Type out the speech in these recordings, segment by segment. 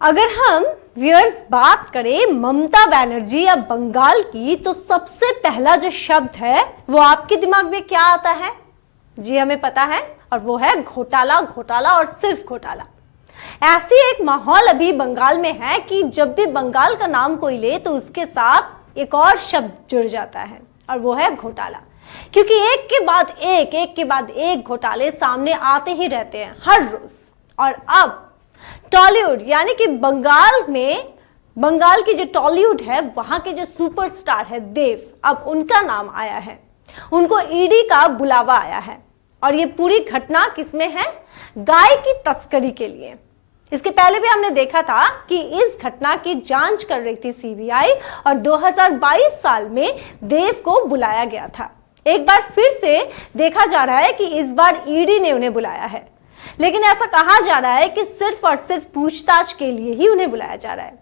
अगर हम व्यूअर्स बात करें ममता बनर्जी या बंगाल की, तो सबसे पहला जो शब्द है वो आपके दिमाग में क्या आता है? जी हमें पता है, और वो है घोटाला, घोटाला और सिर्फ घोटाला। ऐसी एक माहौल अभी बंगाल में है कि जब भी बंगाल का नाम कोई ले तो उसके साथ एक और शब्द जुड़ जाता है, और वो है घोटाला। क्योंकि एक के बाद एक घोटाले सामने आते ही रहते हैं हर रोज। और अब टॉलीवुड यानी कि बंगाल की जो टॉलीवुड है, वहां के जो सुपरस्टार है देव, अब उनका नाम आया है, उनको ईडी का बुलावा आया है। और ये पूरी घटना किसमें है? गाय की तस्करी के लिए। इसके पहले भी हमने देखा था कि इस घटना की जांच कर रही थी सीबीआई, और 2022 साल में देव को बुलाया गया था। एक बार फिर से देखा जा रहा है कि इस बार ईडी ने उन्हें बुलाया है, लेकिन ऐसा कहा जा रहा है कि सिर्फ और सिर्फ पूछताछ के लिए ही उन्हें बुलाया जा रहा है।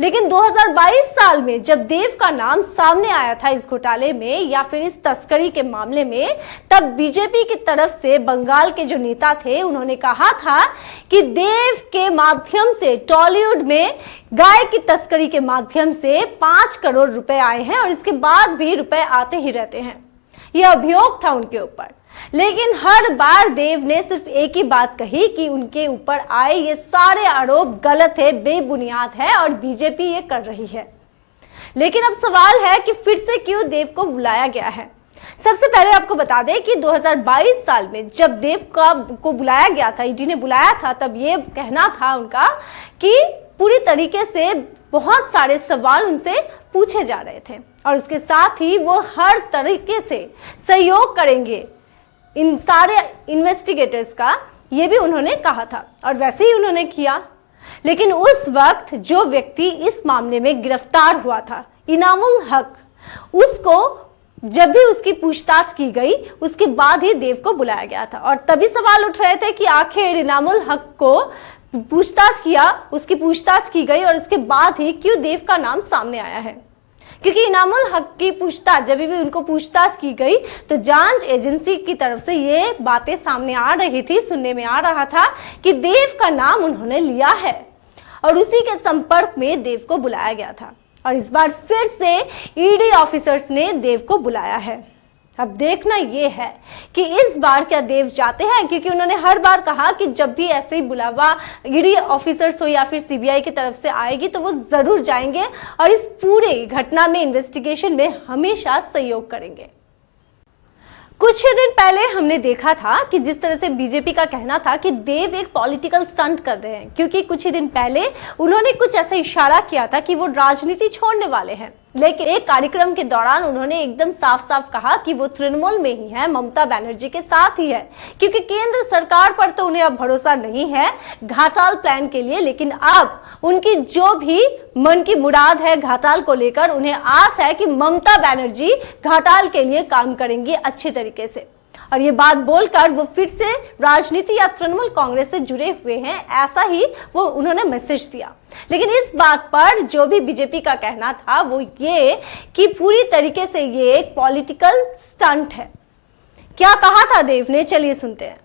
लेकिन 2022 साल में जब देव का नाम सामने आया था इस घोटाले में या फिर इस तस्करी के मामले में, तब बीजेपी की तरफ से बंगाल के जो नेता थे उन्होंने कहा था कि देव के माध्यम से टॉलीवुड में गाय की तस्करी के माध्यम से 5 करोड़ रुपए आए हैं, और इसके बाद भी रुपए आते ही रहते हैं। यह अभियोग था उनके ऊपर। लेकिन हर बार देव ने सिर्फ एक ही बात कही कि उनके ऊपर आए ये सारे आरोप गलत है, बेबुनियाद है, और बीजेपी ये कर रही है। लेकिन अब सवाल है कि फिर से क्यों देव को बुलाया गया है। सबसे पहले आपको बता दें कि 2022 साल में जब देव को बुलाया गया था, ईडी ने बुलाया था, तब ये कहना था उनका कि पूरी तरीके से बहुत सारे सवाल उनसे पूछे जा रहे थे, और उसके साथ ही वो हर तरीके से सहयोग करेंगे इन सारे इन्वेस्टिगेटर्स का, ये भी उन्होंने कहा था, और वैसे ही उन्होंने किया। लेकिन उस वक्त जो व्यक्ति इस मामले में गिरफ्तार हुआ था, इनामुल हक, उसको जब भी उसकी पूछताछ की गई उसके बाद ही देव को बुलाया गया था। और तभी सवाल उठ रहे थे कि आखिर इनामुल हक को पूछताछ किया, उसकी पूछताछ की गई, और उसके बाद ही क्यों देव का नाम सामने आया है। क्योंकि इनामुल हक की पूछताछ, जब भी उनको पूछताछ की गई तो जांच एजेंसी की तरफ से ये बातें सामने आ रही थी, सुनने में आ रहा था कि देव का नाम उन्होंने लिया है, और उसी के संपर्क में देव को बुलाया गया था। और इस बार फिर से ईडी ऑफिसर्स ने देव को बुलाया है। अब देखना ये है कि इस बार क्या देव जाते हैं, क्योंकि उन्होंने हर बार कहा कि जब भी ऐसे ही बुलावा ईडी ऑफिसर्स हो या फिर सीबीआई की तरफ से आएगी तो वो जरूर जाएंगे और इस पूरे घटना में, इन्वेस्टिगेशन में हमेशा सहयोग करेंगे। कुछ ही दिन पहले हमने देखा था कि जिस तरह से बीजेपी का कहना था कि देव एक पॉलिटिकल स्टंट कर रहे हैं, क्योंकि कुछ ही दिन पहले उन्होंने कुछ ऐसा इशारा किया था कि वो राजनीति छोड़ने वाले हैं। लेकिन एक कार्यक्रम के दौरान उन्होंने एकदम साफ साफ कहा कि वो तृणमूल में ही है, ममता बनर्जी के साथ ही है, क्योंकि केंद्र सरकार पर तो उन्हें अब भरोसा नहीं है घाटाल प्लान के लिए। लेकिन अब उनकी जो भी मन की मुराद है घाटाल को लेकर, उन्हें आस है कि ममता बनर्जी घाटाल के लिए काम करेंगी अच्छे तरीके से। और ये बात बोलकर वो फिर से राजनीति या तृणमूल कांग्रेस से जुड़े हुए हैं, ऐसा ही वो उन्होंने मैसेज दिया। लेकिन इस बात पर जो भी बीजेपी का कहना था वो ये कि पूरी तरीके से ये एक पॉलिटिकल स्टंट है। क्या कहा था देव ने, चलिए सुनते हैं।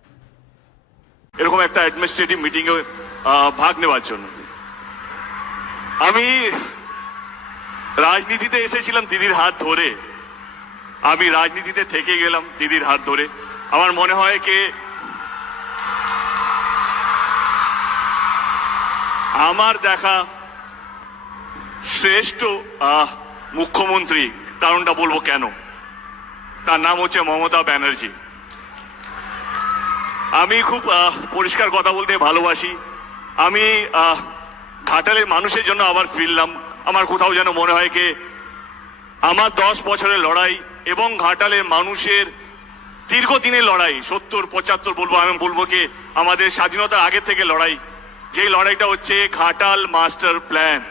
এরকম একটা অ্যাডমিনিস্ট্রেটিভ মিটিং এ ভাগ নেওয়ার জন্য আমি রাজনীতিতে এসেছিলাম দিদির হাত ধরে, আমি রাজনীতিতে থেকে গেলাম দিদির হাত ধরে। আমার মনে হয় কি আমার দেখা শ্রেষ্ঠ মুখ্যমন্ত্রী, কারণটা বলবো কেন, তার নাম হচ্ছে মমতা ব্যানার্জি। আমি খুব পরিষ্কার কথা বলতে ভালোবাসি। আমি ঘাটালের মানুষের জন্য আবার ফিরলাম। আমার কোথাও যেন মনে হয় কি আমার 10 বছরের লড়াই এবং ঘাটালের মানুষের দীর্ঘদিনের লড়াই, 70-75 বলবো, আমি বলবো কি আমাদের স্বাধীনতার আগে থেকে লড়াই, যে লড়াইটা হচ্ছে ঘাটাল মাস্টার প্ল্যান।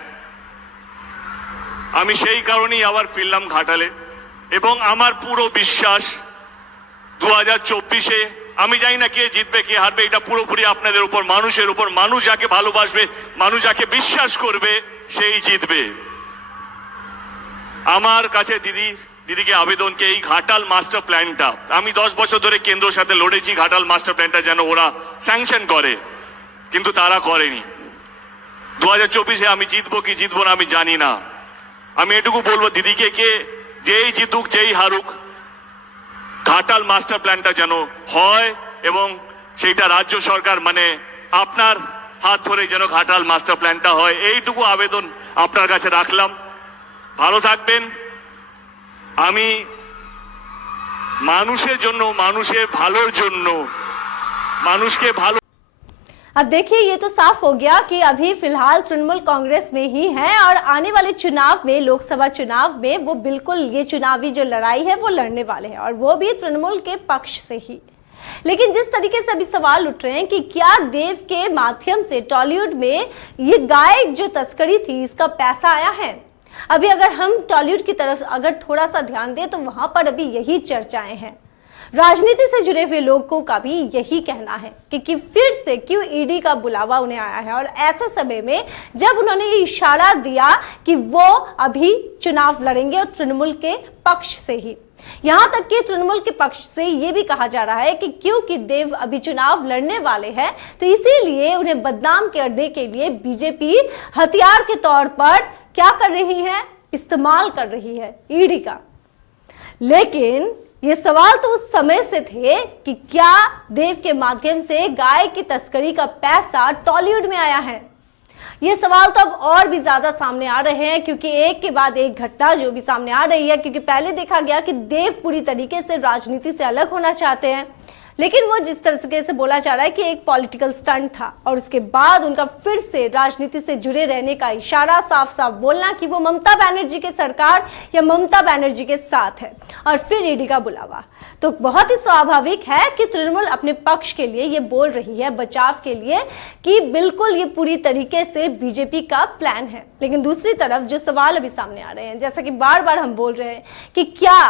আমি সেই কারণেই আবার ফিরলাম ঘাটালে, এবং আমার পুরো বিশ্বাস 2024-এ আমি জানি না কে জিতবে কে হারবে, এটা পুরোপুরি আপনাদের উপর, মানুষের উপর। মানুষ যাকে ভালোবাসবে, মানুষ যাকে বিশ্বাস করবে, সেই জিতবে। আমার কাছে দিদিকে আবেদনকে এই ঘাটাল মাস্টার প্ল্যানটা, আমি 10 বছর ধরে কেন্দ্রের সাথে লড়েছি ঘাটাল মাস্টার প্ল্যানটা যেন ওরা স্যাংশন করে, কিন্তু তারা করেনি। 2024-এ আমি জিতবো কি জিতবো না আমি জানি না। আমি এটুকু বলবো দিদিকে কে যেই জিতুক যেই হারুক, ঘাটাল মাস্টার প্ল্যানটা যেন হয় এবং সেইটা রাজ্য সরকার মানে আপনার হাত ধরে যেন ঘাটাল মাস্টার প্ল্যানটা হয়, এইটুকু আবেদন আপনার কাছে রাখলাম। ভালো থাকবেন। আমি মানুষের জন্য, মানুষের ভালোর জন্য, মানুষকে ভালো। अब देखिए ये तो साफ हो गया कि अभी फिलहाल तृणमूल कांग्रेस में ही है और आने वाले चुनाव में, लोकसभा चुनाव में वो बिल्कुल ये चुनावी जो लड़ाई है वो लड़ने वाले हैं और वो भी तृणमूल के पक्ष से ही। लेकिन जिस तरीके से अभी सवाल उठ रहे हैं कि क्या देव के माध्यम से टॉलीवुड में ये गाय जो तस्करी थी इसका पैसा आया है, अभी अगर हम टॉलीवुड की तरफ अगर थोड़ा सा ध्यान दें तो वहां पर अभी यही चर्चाएं हैं। राजनीति से जुड़े हुए लोगों का भी यही कहना है कि फिर से क्यों ईडी का बुलावा उन्हें आया है और ऐसे समय में जब उन्होंने ये इशारा दिया कि वो अभी चुनाव लड़ेंगे और तृणमूल के पक्ष से ही, यहां तक कि तृणमूल के पक्ष से यह भी कहा जा रहा है कि क्योंकि देव अभी चुनाव लड़ने वाले हैं तो इसीलिए उन्हें बदनाम करने के लिए बीजेपी हथियार के तौर पर क्या कर रही है, इस्तेमाल कर रही है ईडी का। लेकिन ये सवाल तो उस समय से थे कि क्या देव के माध्यम से गाय की तस्करी का पैसा टॉलीवुड में आया है। ये सवाल तो अब और भी ज्यादा सामने आ रहे हैं क्योंकि एक के बाद एक घटना जो भी सामने आ रही है, क्योंकि पहले देखा गया कि देव पूरी तरीके से राजनीति से अलग होना चाहते हैं, लेकिन वो जिस तरीके से बोला जा रहा है कि एक पॉलिटिकल स्टंट था और उसके बाद उनका फिर से राजनीति से जुड़े रहने का इशारा, साफ साफ बोलना कि वो ममता बनर्जी के सरकार या ममता बनर्जी के साथ है और फिर ईडी का बुलावा, तो बहुत ही स्वाभाविक है कि तृणमूल अपने पक्ष के लिए ये बोल रही है, बचाव के लिए, कि बिल्कुल ये पूरी तरीके से बीजेपी का प्लान है। लेकिन दूसरी तरफ जो सवाल अभी सामने आ रहे हैं, जैसा कि बार बार हम बोल रहे हैं कि क्या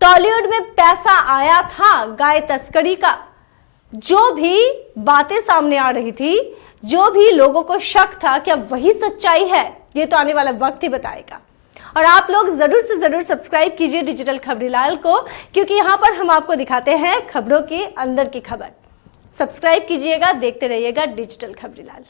टॉलीवुड में पैसा आया था गाय तस्करी का, जो भी बातें सामने आ रही थी, जो भी लोगों को शक था, क्या वही सच्चाई है, ये तो आने वाला वक्त ही बताएगा। और आप लोग जरूर से जरूर सब्सक्राइब कीजिए डिजिटल खबरीलाल को, क्योंकि यहां पर हम आपको दिखाते हैं खबरों के अंदर की खबर। सब्सक्राइब कीजिएगा, देखते रहिएगा डिजिटल खबरीलाल।